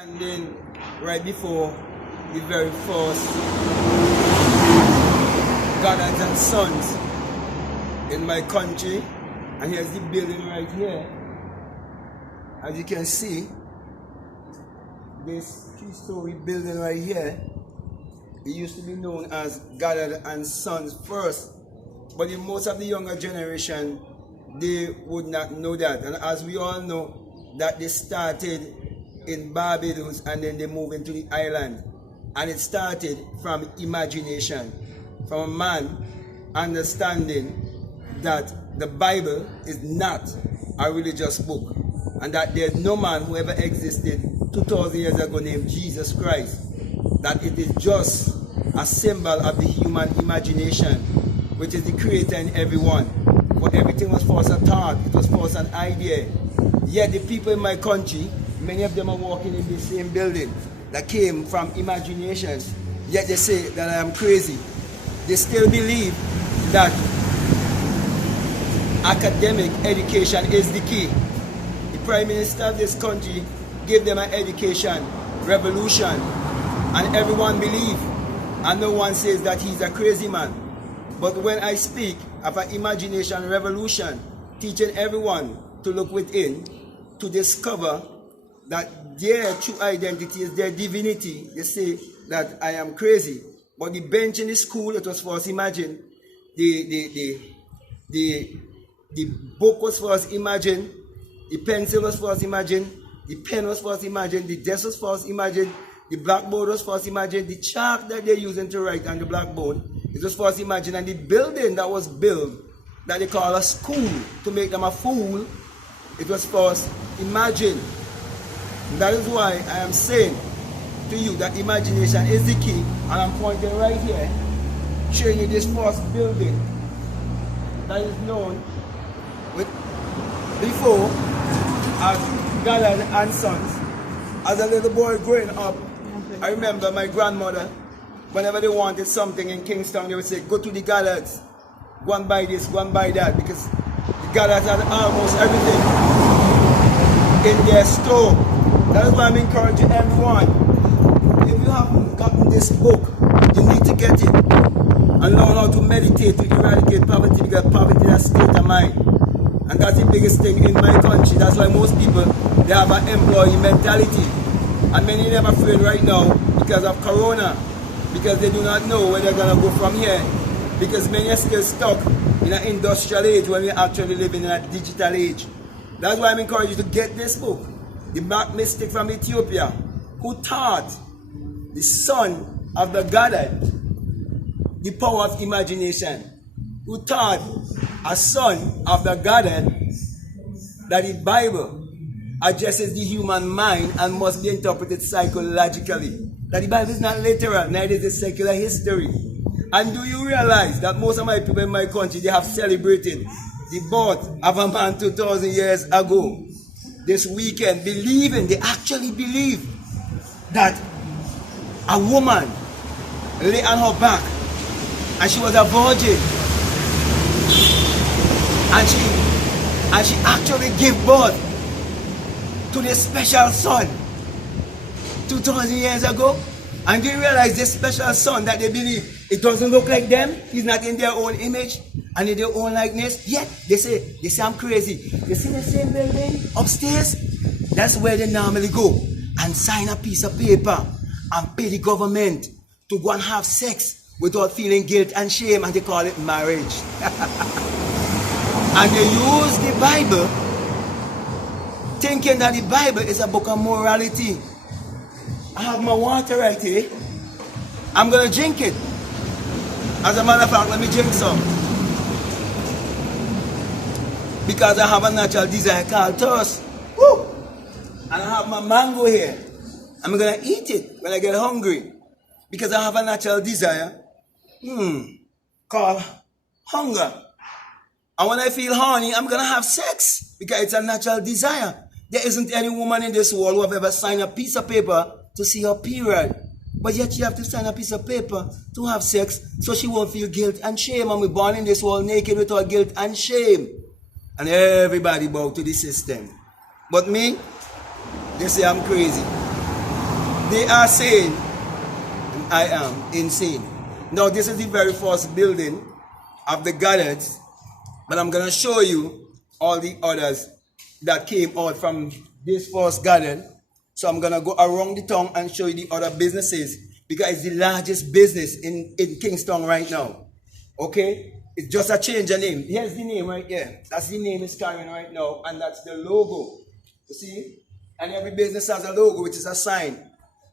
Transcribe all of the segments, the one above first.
And then right before the very first Goddard and Sons in my country, and here's the building right here. As you can see, this 3-story building right here, it used to be known as Goddard and Sons first, but in most of the younger generation, they would not know that. And as we all know, that they started in Barbados and then they moved into the island. And it started from imagination, from a man understanding that the Bible is not a religious book, and that there's no man who ever existed 2,000 years ago named Jesus Christ, that it is just a symbol of the human imagination, which is the creator in everyone. For everything was first a thought, it was first an idea. Yet the people in my country, many of them are walking in the same building that came from imaginations, yet they say that I am crazy. They still believe that academic education is the key. The Prime Minister of this country gave them an education revolution, and everyone believes, and no one says that he's a crazy man. But when I speak of an imagination revolution, teaching everyone to look within, to discover that their true identity is their divinity, they say that I am crazy. But the bench in the school, it was first imagined. The book was first imagined. The pencil was first imagined. The pen was first imagined. The desk was first imagined. The blackboard was first imagined. The chalk that they're using to write on the blackboard, it was first imagined. And the building that was built, that they call a school, to make them a fool, it was first imagined. And that is why I am saying to you that imagination is the key. And I'm pointing right here, showing you this first building that is known with before as Goddard and Sons. As a little boy growing up, I remember my grandmother, whenever they wanted something in Kingston, they would say, go to the Goddards, go and buy this, go and buy that, because the Goddards had almost everything in their store. That is why I'm encouraging everyone, if you haven't gotten this book, you need to get it and learn how to meditate to eradicate poverty, because poverty is a state of mind. And that's the biggest thing in my country. That's why most people, they have an employee mentality. And many of them are afraid right now because of Corona, because they do not know where they're going to go from here. Because many are still stuck in an industrial age when we're actually living in a digital age. That's why I'm encouraging you to get this book. The black mystic from Ethiopia, who taught the son of the Goddard the power of imagination, who taught a son of the Goddard that the Bible addresses the human mind and must be interpreted psychologically. That the Bible is not literal, neither is it secular history. And do you realize that most of my people in my country, they have celebrated the birth of a man 2,000 years ago? This weekend, they actually believe that a woman lay on her back and she was a virgin, and she actually gave birth to this special son 2,000 years ago. And do you realize this special son that they believe, it doesn't look like them, he's not in their own image and in their own likeness, yet they say I'm crazy. You see the same building upstairs? That's where they normally go and sign a piece of paper and pay the government to go and have sex without feeling guilt and shame, and they call it marriage. And they use the Bible thinking that the Bible is a book of morality. I have my water right here. I'm going to drink it. As a matter of fact, let me drink some. Because I have a natural desire called thirst. Woo! And I have my mango here. I'm going to eat it when I get hungry. Because I have a natural desire called hunger. And when I feel horny, I'm going to have sex. Because it's a natural desire. There isn't any woman in this world who have ever signed a piece of paper to see her period. But yet she have to sign a piece of paper to have sex so she won't feel guilt and shame. And we're born in this world naked without guilt and shame. And everybody bow to the system. But me, they say I'm crazy. They are saying I am insane. Now this is the very first building of the Goddards, but I'm going to show you all the others that came out from this first Goddard. So I'm going to go around the town and show you the other businesses, because it's the largest business in Kingston right now. Okay? It's just a change of name. Here's the name right here. That's the name it's carrying right now, and that's the logo. You see? And every business has a logo, which is a sign.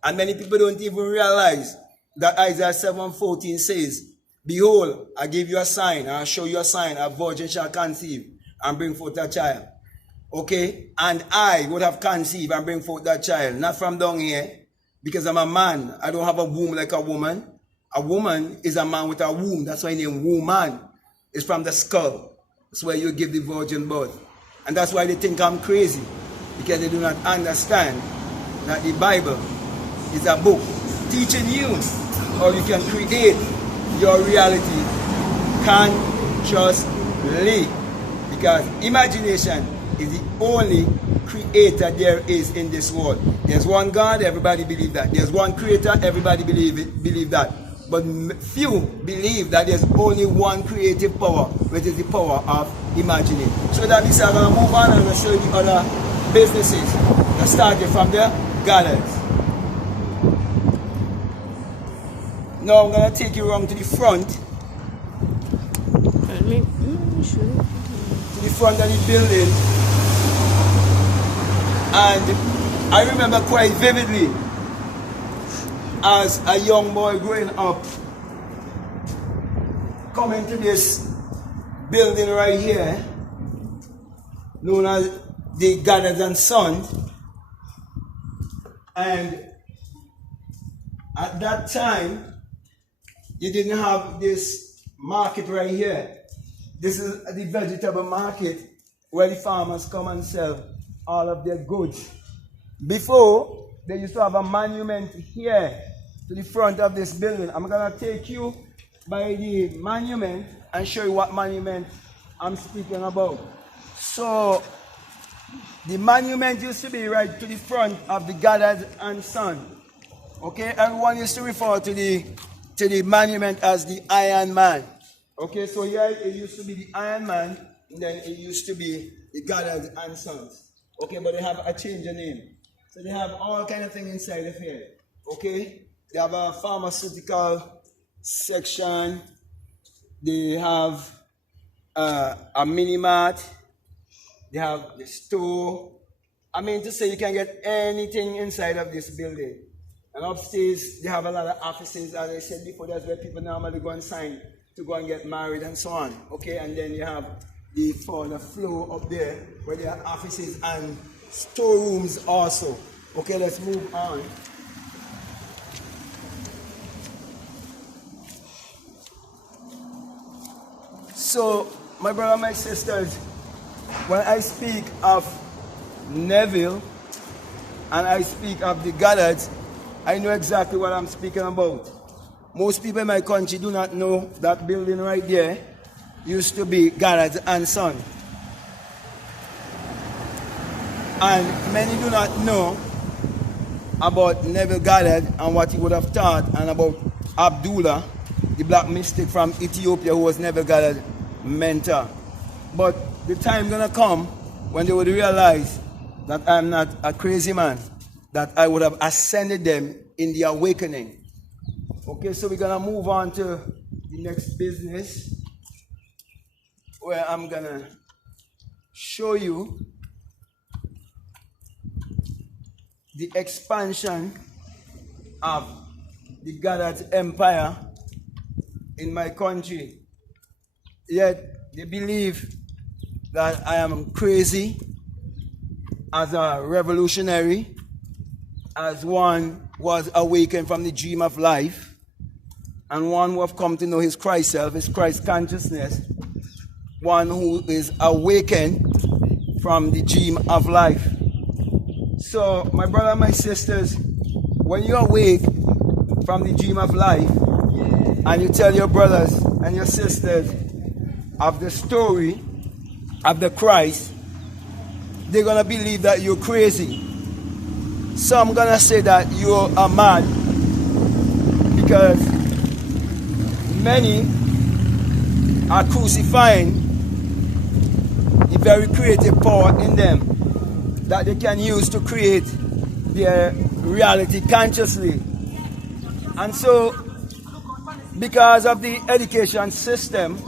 And many people don't even realize that Isaiah 7:14 says, behold, I give you a sign, I'll show you a sign, a virgin shall conceive and bring forth a child. Okay? And I would have conceived and bring forth that child, not from down here, because I'm a man. I don't have a womb like a woman. A woman is a man with a womb. That's why the name woman is from the skull. That's where you give the virgin birth. And that's why they think I'm crazy, because they do not understand that the Bible is a book teaching you how you can create your reality consciously, because imagination is the only creator there is in this world. There's one God, everybody believe that. There's one creator, everybody believe that. But few believe that there's only one creative power, which is the power of imagining. So that means I'm going to move on and I'll show you the other businesses that started from the Goddards. Now I'm going to take you around to the front. To the front of the building. And I remember quite vividly, as a young boy growing up, coming to this building right here, known as the Goddard and Sons. And at that time, you didn't have this market right here. This is the vegetable market where the farmers come and sell all of their goods. Before, they used to have a monument here to the front of this building. I'm going to take you by the monument and show you what monument I'm speaking about. So, the monument used to be right to the front of the Goddard and Son. Okay, everyone used to refer to the monument as the Iron Man. Okay, so here it used to be the Iron Man, and then it used to be the Goddard and Sons. Okay, but they have a change of name. So they have all kind of things inside of here. Okay, they have a pharmaceutical section. They have a mini mart. They have the store. I mean to say you can get anything inside of this building. And upstairs, they have a lot of offices. As I said before, that's where people normally go and sign to go and get married and so on. Okay, and then you have the floor up there where there are offices and storerooms also. Okay, let's move on. So, my brother, my sisters, when I speak of Neville and I speak of the Goddards, I know exactly what I'm speaking about. Most people in my country do not know that building right there used to be Goddard and Son. And many do not know about Neville Goddard and what he would have taught, and about Abdullah, the black mystic from Ethiopia, who was Neville Goddard's mentor. But the time gonna come when they would realize that I'm not a crazy man, that I would have ascended them in the awakening. Okay, so we're gonna move on to the next business, where I'm gonna show you the expansion of the Goddard empire in my country. Yet they believe that I am crazy as a revolutionary, as one was awakened from the dream of life, and one who have come to know his Christ self, his Christ consciousness, one who is awakened from the dream of life. So, my brother and my sisters, when you awake from the dream of life, and you tell your brothers and your sisters of the story of the Christ, they're going to believe that you're crazy. some gonna say that you are mad because many are crucifying the very creative power in them that they can use to create their reality consciously. And so, because of the education system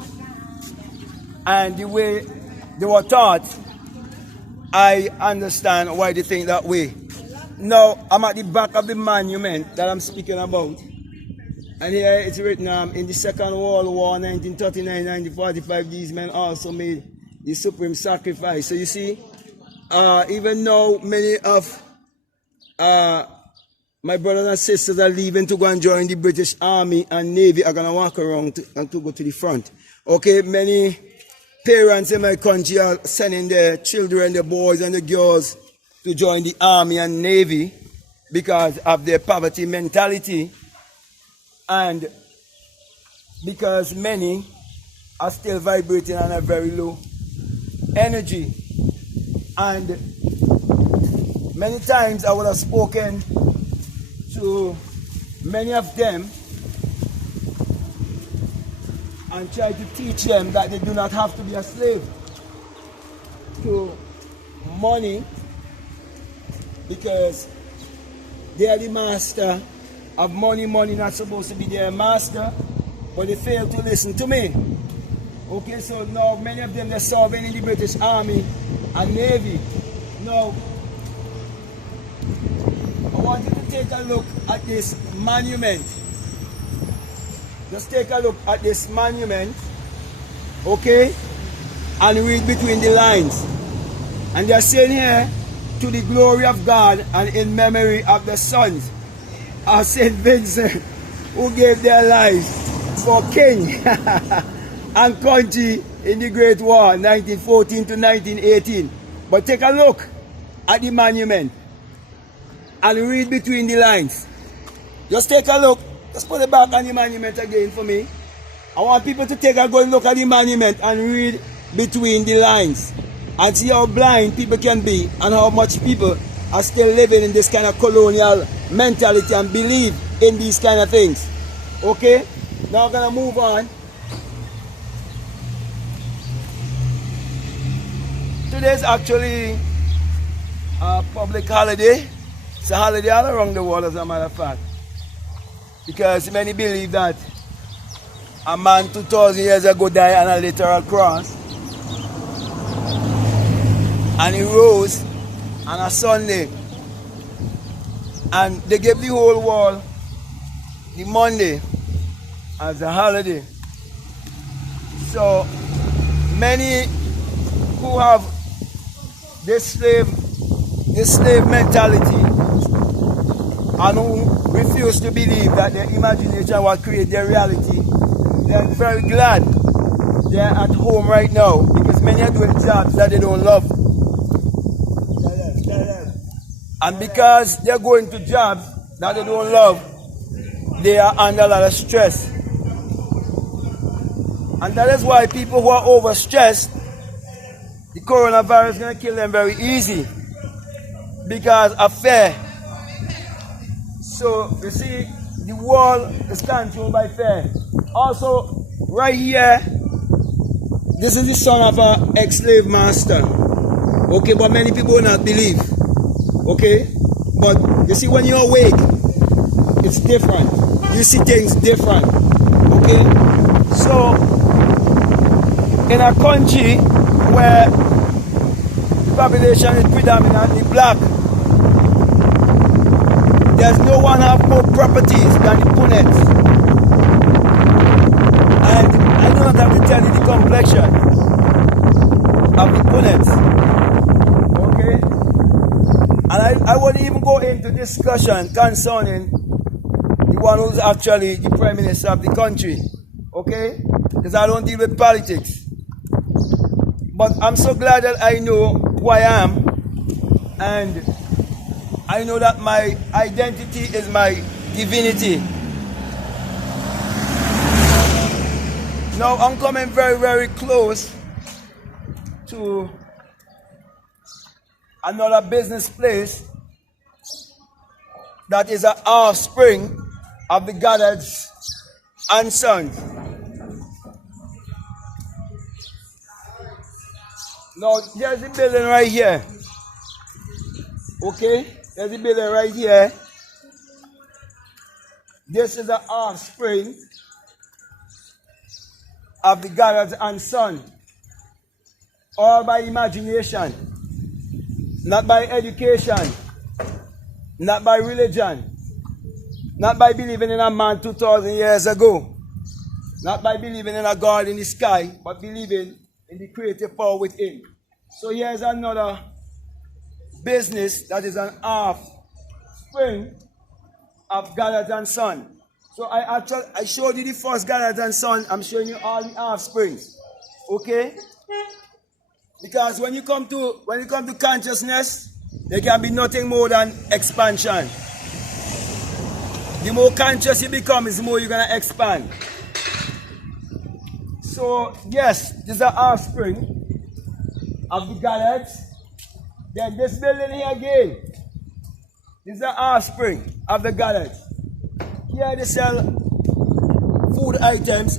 and the way they were taught, I understand why they think that way. Now, I'm at the back of the monument that I'm speaking about. And here it's written, in the Second World War, 1939-1945, these men also made the supreme sacrifice. So you see, even though many of my brothers and sisters are leaving to go and join the British Army and Navy, are going to walk around and to go to the front. Okay, many parents in my country are sending their children, the boys and the girls, to join the Army and Navy because of their poverty mentality and because many are still vibrating on a very low energy. And many times I would have spoken to many of them and tried to teach them that they do not have to be a slave to money because they are the master of money. Money not supposed to be their master, but they fail to listen to me. Okay, so now many of them, they're serving in the British Army and Navy. Now, I want you to take a look at this monument. Just take a look at this monument, okay, and read between the lines. And they're saying here, to the glory of God and in memory of the sons of St. Vincent, who gave their lives for king and country in the Great War, 1914 to 1918. But take a look at the monument and read between the lines. Just take a look. Just put it back on the monument again for me. I want people to take a good look at the monument and read between the lines and see how blind people can be and how much people are still living in this kind of colonial mentality and believe in these kind of things. Okay? Now I'm going to move on. Today is actually a public holiday. It's a holiday all around the world, as a matter of fact. Because many believe that a man 2,000 years ago died on a literal cross. And he rose on a Sunday. And they gave the whole world the Monday as a holiday. So many who have this slave mentality and who refuse to believe that their imagination will create their reality, they are very glad they are at home right now because many are doing jobs that they don't love. And because they're going to jobs that they don't love, they are under a lot of stress. And that is why people who are overstressed, the coronavirus is going to kill them very easy because of fear. So, you see, the world is controlled by fear. Also, right here, this is the son of an ex-slave master. Okay, but many people will not believe. Okay? But, you see, when you're awake, it's different. You see things different. Okay? So, in a country where the population is predominantly black, there's no one have more properties than the Punnets. And I do not have to tell you the complexion of the Punnets. Okay? And I wouldn't even go into discussion concerning the one who's actually the Prime Minister of the country. Okay? Because I don't deal with politics. But I'm so glad that I know who I am, and I know that my identity is my divinity. Now I'm coming very, very close to another business place that is an offspring of the Goddards and Sons. Now, here's the building right here. Okay? There's the building right here. This is the offspring of the Goddards and Sons. All by imagination. Not by education. Not by religion. Not by believing in a man 2,000 years ago. Not by believing in a God in the sky, but believing in the creative power within. So here's another business that is an offspring of Goddards and Sons. So I showed you the first Goddards and Sons. I'm showing you all the offsprings. Okay? Because when you come to consciousness, there can be nothing more than expansion. The more conscious you become, is the more you're gonna expand. So yes, this is an offspring of the Goddards. Then this building here again, this is an offspring of the Goddards. Here they sell food items.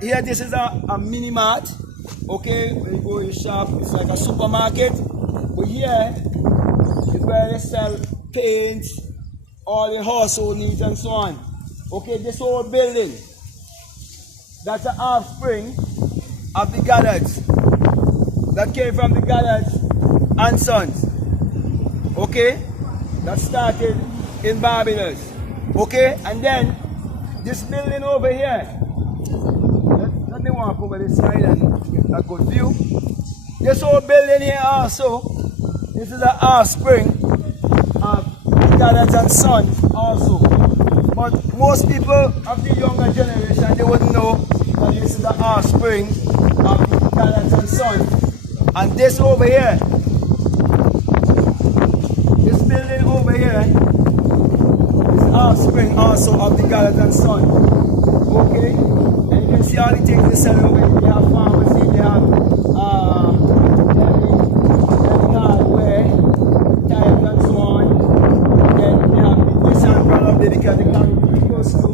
Here this is a mini mart. Okay, when you go in the shop, it's like a supermarket. But here is where they sell paint, all the household needs and so on. Okay, this whole building, that's an offspring of the Goddards. That came from the Goddards and Sons. Okay, that started in Barbados. Okay, and then this building over here, let me walk over this side and get a good view. This whole building here also, this is an offspring of Goddards and Sons also. But most people of the younger generation, they wouldn't know that this is the offspring of Goddards and Sons. And this over here, this building over here, is offspring also of the Goddards and Sons. Okay? And you can see all the things they sell over here. They have pharmacy, they have hardware, tires and so on. Then they have the Nissan product dedicated to carry vehicles too.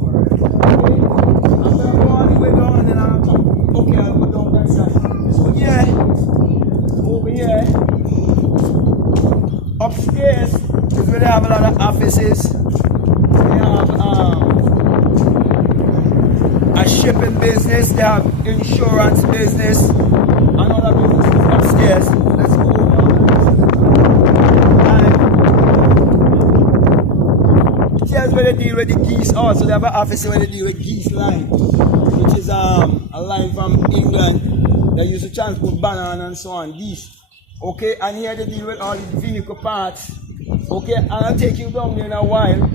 Okay? I'm going to go all the way down and then I'll come. Okay, I'll go down that side. So yeah, over here, upstairs is where they have a lot of offices. They have a shipping business, they have insurance business, and other businesses upstairs. Let's go over. And here's where they deal with the geese also. They have an office where they deal with geese line, which is a line from England that used to transport banana and so on, geese. Okay, and here they deal with all the vehicle parts. Okay, and I'll take you down there in a while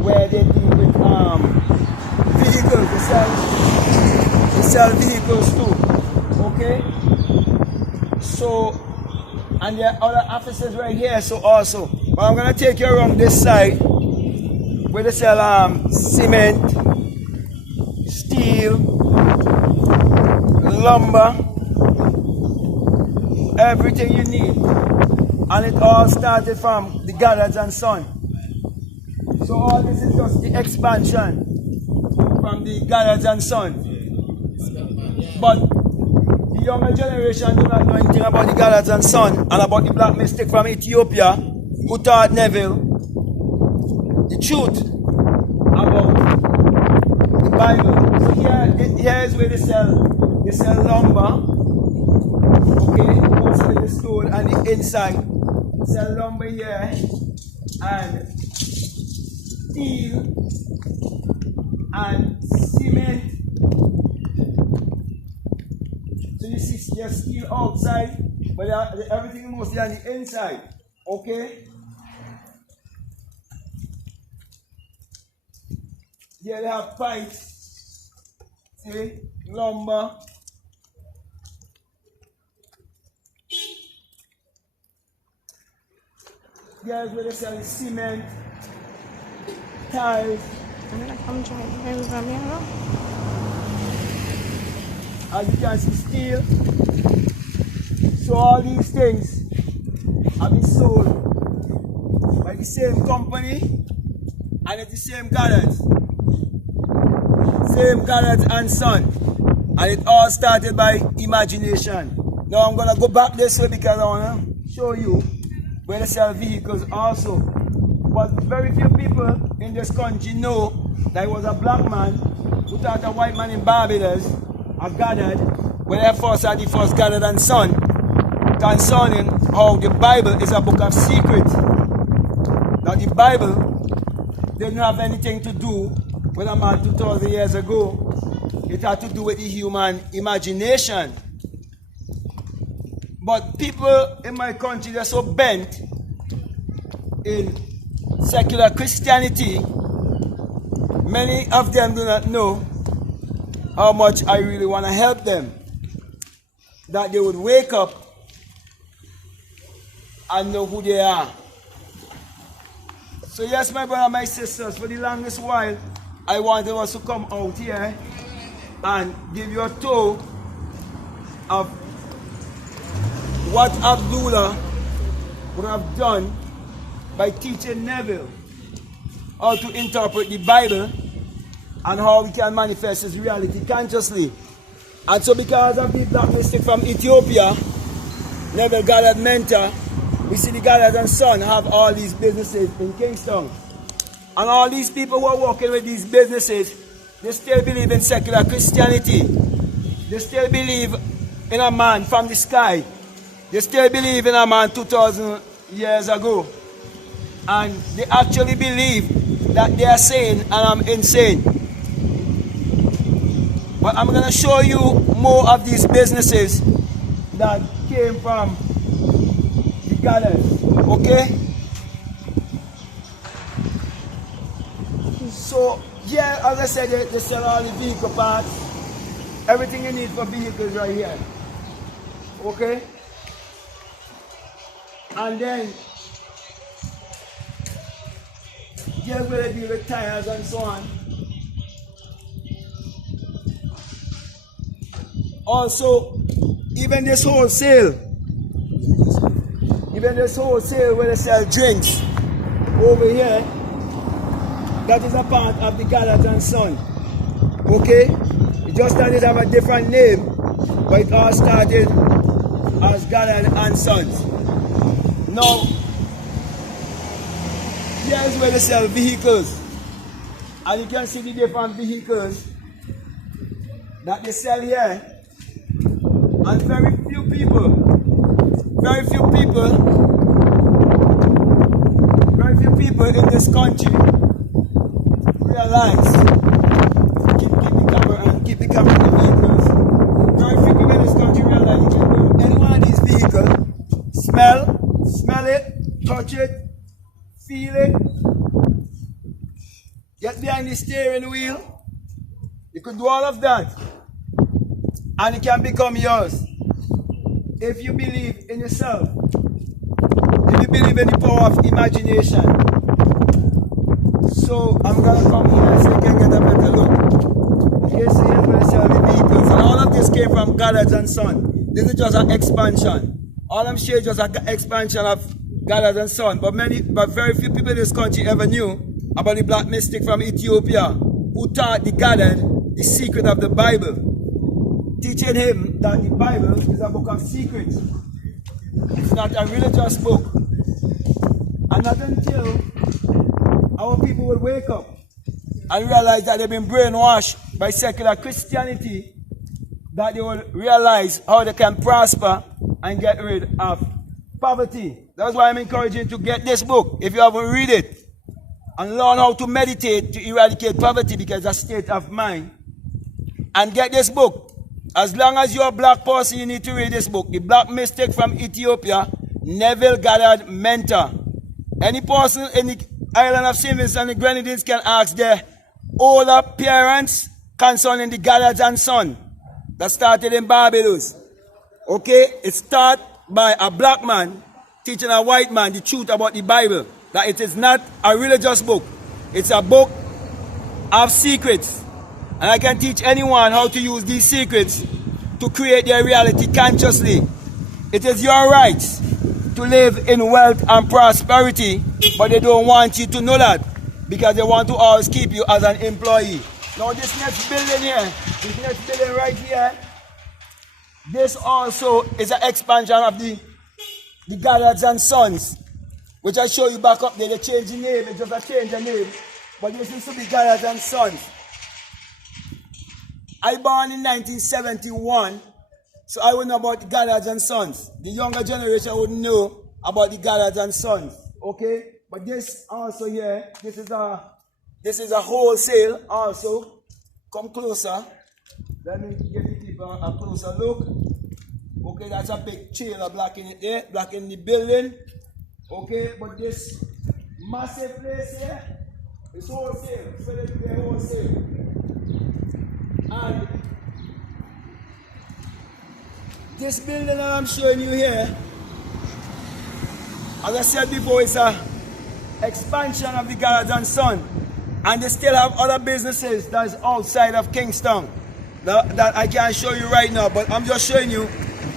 where they deal with vehicles. They sell vehicles too. Okay? So, and there are other offices right here, so also. But I'm gonna take you around this side where they sell cement, steel, lumber, everything you need. And it all started from the Goddards and Sons. So all this is just the expansion from the Goddards and Sons. But the younger generation do not know anything about the Goddards and Sons and about the black mystic from Ethiopia who taught Neville the truth about the Bible. So here is where they sell lumber. Okay, mostly the stone and the inside. They sell lumber here and steel and cement. So you see there's steel outside, but everything mostly on the inside. Okay? Here they have pipes. See? Lumber. Here's where they sell cement, tiles. As you can see, steel. So all these things have been sold by the same company And it's the same Goddard. Same Goddard and son. And it all started by imagination. Now I'm going to go back this way because I want to show you where they sell vehicles also. But very few people in this country know that it was a black man who taught a white man in Barbados, a Goddard, when they first had the first Goddard and son, concerning how the Bible is a book of secrets. That the Bible didn't have anything to do with a man 2,000 years ago. It had to do with the human imagination. But people in my country, they're so bent in secular Christianity, many of them do not know how much I really want to help them. That they would wake up and know who they are. So yes, my brother, my sisters, for the longest while, I wanted us to come out here and give you a tour of what Abdullah would have done by teaching Neville how to interpret the Bible and how we can manifest his reality consciously. And so because of the black mystic from Ethiopia, Neville Goddard mentor, we see the Goddard and son have all these businesses in Kingston. And all these people who are working with these businesses, they still believe in secular Christianity. They still believe in a man from the sky. They still believe in a man 2,000 years ago. And they actually believe that they are sane and I'm insane. But I'm going to show you more of these businesses that came from the Goddard. Okay? So, yeah, as I said, they sell all the vehicle parts. Everything you need for vehicles right here. Okay? And then, here's where they deal with tires and so on. Also, even this wholesale where they sell drinks over here, that is a part of the Goddard and Son. Okay? It just started to have a different name, but it all started as Goddard and Sons. Now, here's where they sell vehicles. And you can see the different vehicles that they sell here. And very few people in this country realize, keep the camera in the vehicles. Very few people in this country realize you can do any one of these vehicles, smell it, touch it, feel it, get behind the steering wheel. You could do all of that. And it can become yours. If you believe in yourself. If you believe in the power of imagination. So I'm going to come here so you can get a better look. Okay, so here's where they sell the vehicles. And all of this came from Goddard and Son. This is just an expansion. All I'm showing is just an expansion of Goddard and Son. But very few people in this country ever knew about the black mystic from Ethiopia who taught the Goddard the secret of the Bible. Teaching him that the Bible is a book of secrets. It's not a religious book. And not until our people would wake up and realize that they've been brainwashed by secular Christianity, that they will realize how they can prosper and get rid of poverty. That's why I'm encouraging you to get this book, if you haven't read it, and learn how to meditate to eradicate poverty, because it's a state of mind. And get this book. As long as you're a black person, you need to read this book. The Black Mystic from Ethiopia, Neville Goddard Mentor. Any person in the island of St. Vincent and the Grenadines can ask their older parents concerning the Goddard and Son that started in Barbados. Okay? It started by a black man teaching a white man the truth about the Bible. That it is not a religious book. It's a book of secrets. And I can teach anyone how to use these secrets to create their reality consciously. It is your right to live in wealth and prosperity, but they don't want you to know that. because they want to always keep you as an employee. Now this next building here, this next building right here, this also is an expansion of the Goddards and Sons, which I show you back up there. They changed the name, they just changed the name, but this used to be Goddards and Sons. I born in 1971, so I would know about the Goddards and Sons. The younger generation would know about the Goddards and Sons, okay? But this also here, this is a wholesale also. Come closer. Let me give you people a closer look. Okay, that's a big trailer blocking it there, blocking the building. Okay, but this massive place here is wholesale. So they're wholesale. And this building that I'm showing you here, as I said before, it's a expansion of the Goddards and Son, and they still have other businesses that's outside of Kingston that I can't show you right now, but I'm just showing you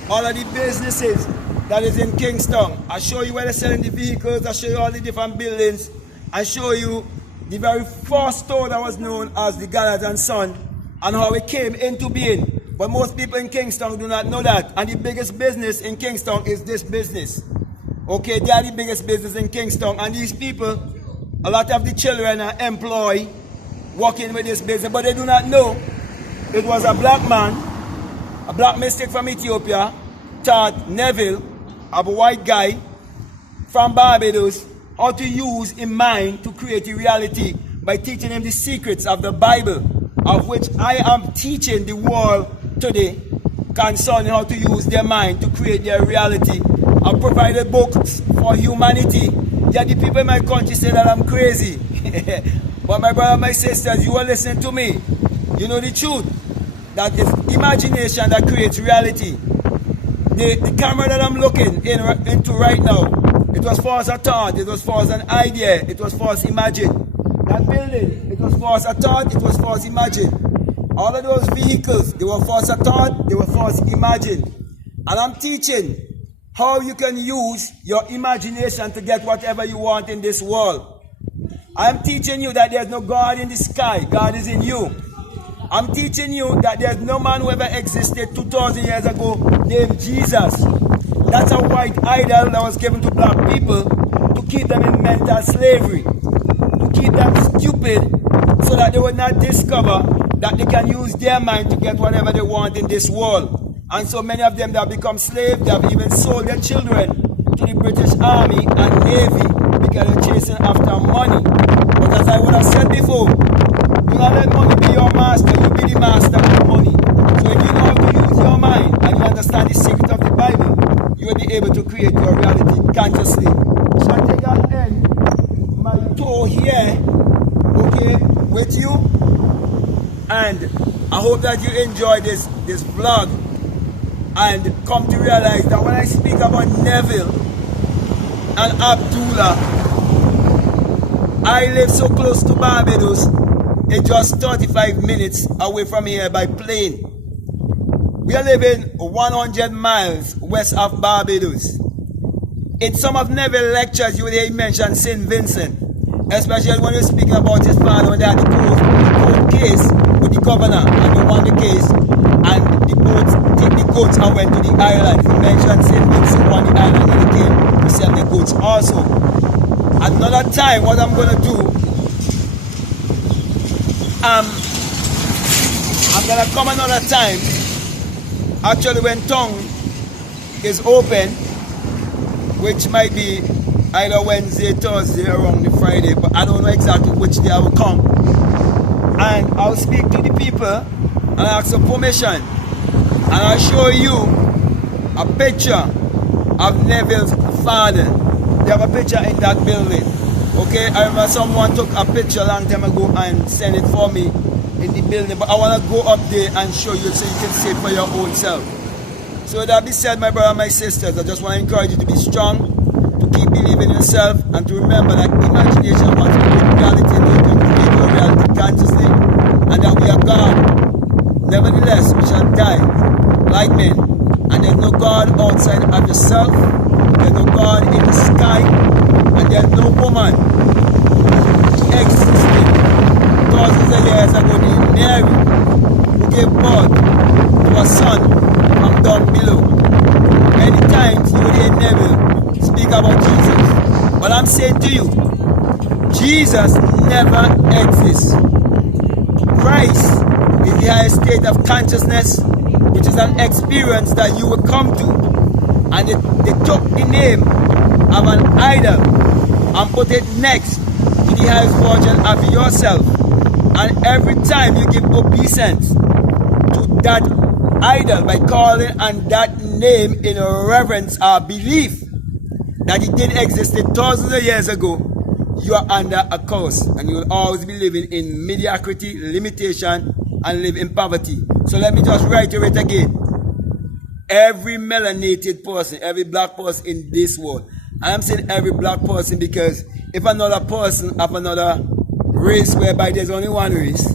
all of the businesses that is in Kingston. I show you where they're selling the vehicles, I show you all the different buildings, I show you the very first store that was known as the Goddards and Son and how it came into being. But most people in Kingston do not know that, and the biggest business in Kingston is this business. Okay, they are the biggest business in Kingston, and these people, a lot of the children are employed working with this business, but they do not know it was a black man, a black mystic from Ethiopia, taught Neville, a white guy from Barbados, how to use his mind to create a reality by teaching him the secrets of the Bible, of which I am teaching the world today concerning how to use their mind to create their reality. I've provided books for humanity. Yet the people in my country say that I'm crazy. But my brother, my sisters, you are listening to me. You know the truth. That is imagination that creates reality. The camera that I'm looking into right now, it was for us a thought, it was for us an idea, it was for us imagine. That building, it was for us a thought, it was for us imagine. All of those vehicles, they were for us a thought, they were for us imagine. And I'm teaching how you can use your imagination to get whatever you want in this world. I'm teaching you that there's no God in the sky, God is in you. I'm teaching you that there's no man who ever existed 2,000 years ago named Jesus. That's a white idol that was given to black people to keep them in mental slavery, to keep them stupid so that they would not discover that they can use their mind to get whatever they want in this world. And so many of them that have become slaves, they have even sold their children to the British Army and Navy because they're chasing after money. But as I would have said before, do not let money be your master, you be the master of money. So if you know how to use your mind and you understand the secret of the Bible, you will be able to create your reality consciously. So I think I'll end my tour here, okay, with you. And I hope that you enjoy this vlog and come to realize that when I speak about Neville and Abdullah, I live so close to Barbados. It's just 35 minutes away from here by plane. We are living 100 miles west of Barbados. In some of Neville's lectures, you will hear him mention St. Vincent, especially when he's speaking about his father when they had the court case with the governor, and they won the case, and the boats took the goats and went to the island. He mentioned St. Vincent won the island and he came to sell the goats also. Another time, what I'm going to do, I'm gonna come another time, actually when tongue is open, which might be either Wednesday, Thursday, or around the Friday, but I don't know exactly which day I will come. And I'll speak to the people and ask for permission. And I'll show you a picture of Neville's father. They have a picture in that building. Okay, I remember someone took a picture a long time ago and sent it for me in the building, but I want to go up there and show you so you can see it for your own self. So with that being said, my brother and my sisters, I just want to encourage you to be strong, to keep believing in yourself, and to remember that imagination wants to create reality, and you can create your reality consciously, and that we are God. Nevertheless, we shall die like men, and there's no God outside of yourself, there's no God in the sky, and there's no woman existed thousands of years ago named Mary, who gave birth to a son from down below. Many times you would hear Neville speak about Jesus. But I'm saying to you, Jesus never exists. Christ is the highest state of consciousness, which is an experience that you will come to. And they took the name of an idol and put it next to the highest version of yourself. And every time you give obeisance to that idol by calling on that name in reverence or belief that it didn't exist thousands of years ago, you are under a curse, and you will always be living in mediocrity, limitation, and live in poverty. So let me just reiterate again. Every melanated person, every black person in this world, I'm saying every black person because if another person of another race, whereby there's only one race,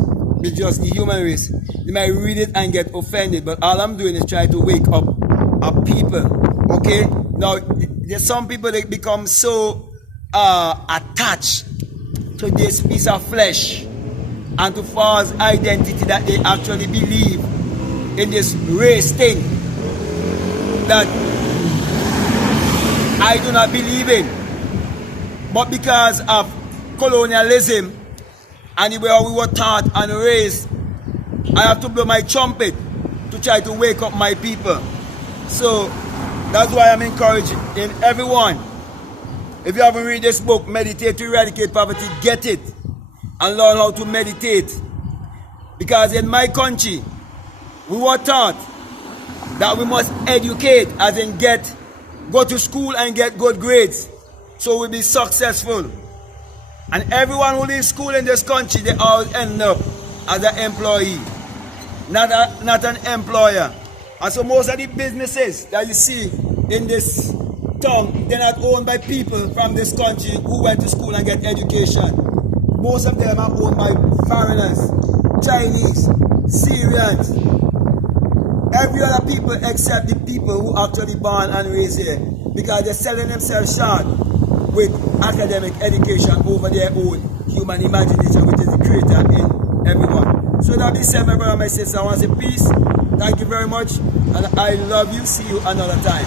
it's just the human race, they might read it and get offended. But all I'm doing is try to wake up people. Okay? Now, there's some people that become so attached to this piece of flesh and to false identity that they actually believe in this race thing that I do not believe in. But because of colonialism and the way we were taught and raised, I have to blow my trumpet to try to wake up my people. So that's why I'm encouraging everyone. If you haven't read this book, Meditate to Eradicate Poverty, get it and learn how to meditate. Because in my country, we were taught that we must educate, as in go to school and get good grades, so we'll be successful. And everyone who leaves school in this country, they always end up as an employee, not an employer. And so most of the businesses that you see in this town, they're not owned by people from this country who went to school and get education. Most of them are owned by foreigners, Chinese, Syrians, every other people except the people who actually born and raised here, because they're selling themselves short with academic education over their own human imagination, which is the creator in everyone. So that being said, my brother and my sister, I want to say peace. Thank you very much, and I love you. See you another time.